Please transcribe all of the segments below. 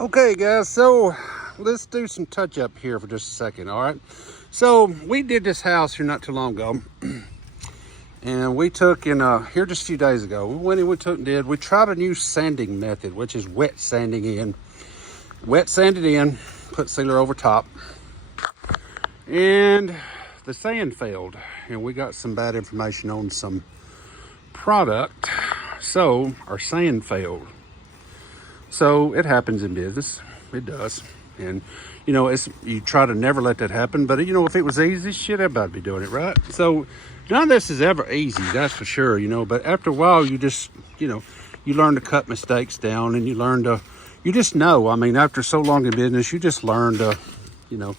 Okay guys, so let's do some touch up here for just a second. All right, so we did this house here not too long ago and we took in here just a few days ago, we went in, we tried a new sanding method, which is wet sanding in, put sealer over top, and the sand failed and we got some bad information on some product, so our sand failed. So it happens in business, it does. And you know, you try to never let that happen, but you know, if it was easy, shit, everybody'd be doing it, right? So none of this is ever easy, that's for sure, you know, but after a while you just, you know, you learn to cut mistakes down, and you just know, I mean, after so long in business, you just learn to, you know,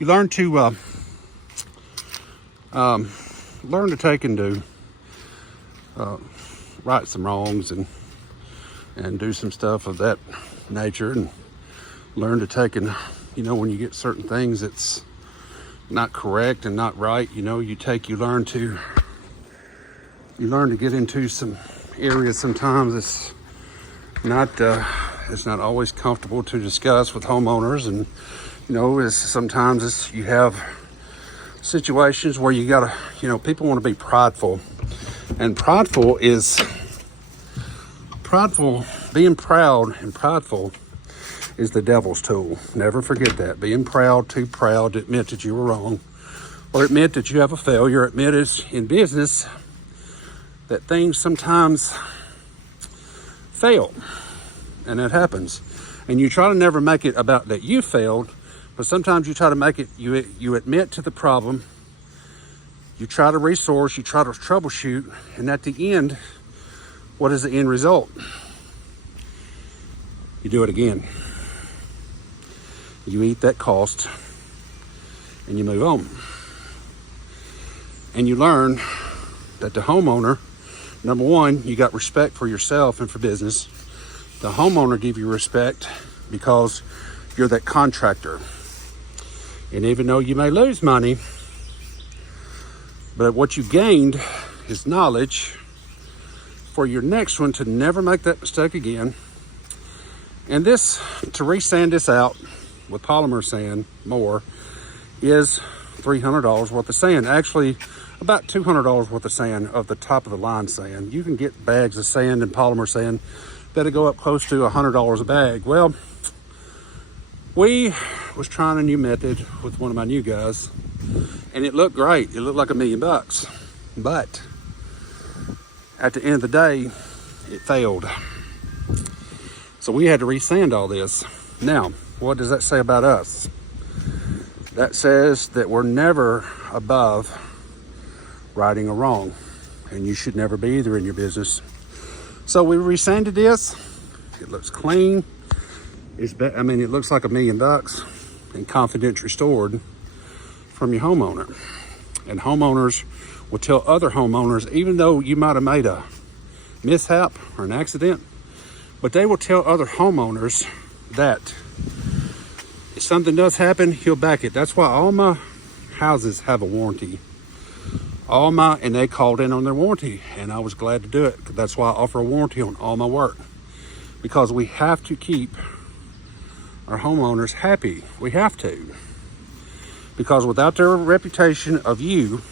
you learn to take and do right some wrongs and do some stuff of that nature, and learn to take and, you know, when you get certain things that's not correct and not right, you know, you learn to get into some areas sometimes it's not always comfortable to discuss with homeowners. And you know, sometimes you have situations where you gotta, you know, people want to be prideful, and being proud and prideful is the devil's tool. Never forget that. Being too proud to admit that you were wrong, or admit that you have a failure, admit it in business that things sometimes fail, and that happens. And you try to never make it about that you failed, but sometimes you try to make it, you admit to the problem, you try to resource, you try to troubleshoot, and at the end, what is the end result? You do it again. You eat that cost and you move on. And you learn that the homeowner, number one, you got respect for yourself and for business. The homeowner give you respect because you're that contractor. And even though you may lose money, but what you gained is knowledge for your next one to never make that mistake again. And this, to resand this out with polymer sand more, is $300 worth of sand. Actually, about $200 worth of sand of the top of the line sand. You can get bags of sand and polymer sand that'll go up close to $100 a bag. Well, we was trying a new method with one of my new guys, and it looked great. It looked like $1 million, but at the end of the day, it failed. So we had to resand all this. Now, what does that say about us? That says that we're never above righting a wrong, and you should never be either in your business. So we resanded this. It looks clean. It looks like $1 million and confidentially stored from your homeowner. And homeowners will tell other homeowners, even though you might have made a mishap or an accident, but they will tell other homeowners that if something does happen, he'll back it. That's why all my houses have a warranty. And they called in on their warranty, and I was glad to do it. That's why I offer a warranty on all my work, because we have to keep our homeowners happy. We have to, because without their reputation of you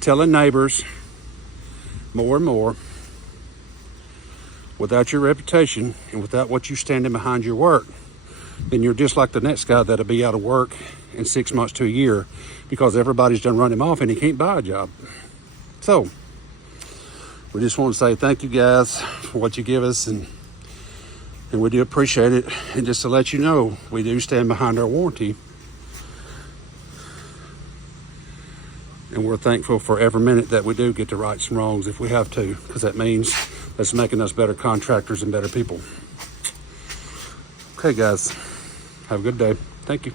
telling neighbors more and more, without your reputation and without what you standing behind your work, then you're just like the next guy that'll be out of work in 6 months to a year because everybody's done run him off and he can't buy a job. So we just want to say thank you guys for what you give us, and we do appreciate it. And just to let you know, we do stand behind our warranty, and we're thankful for every minute that we do get to right some wrongs if we have to, because that means that's making us better contractors and better people. Okay guys, have a good day. Thank you.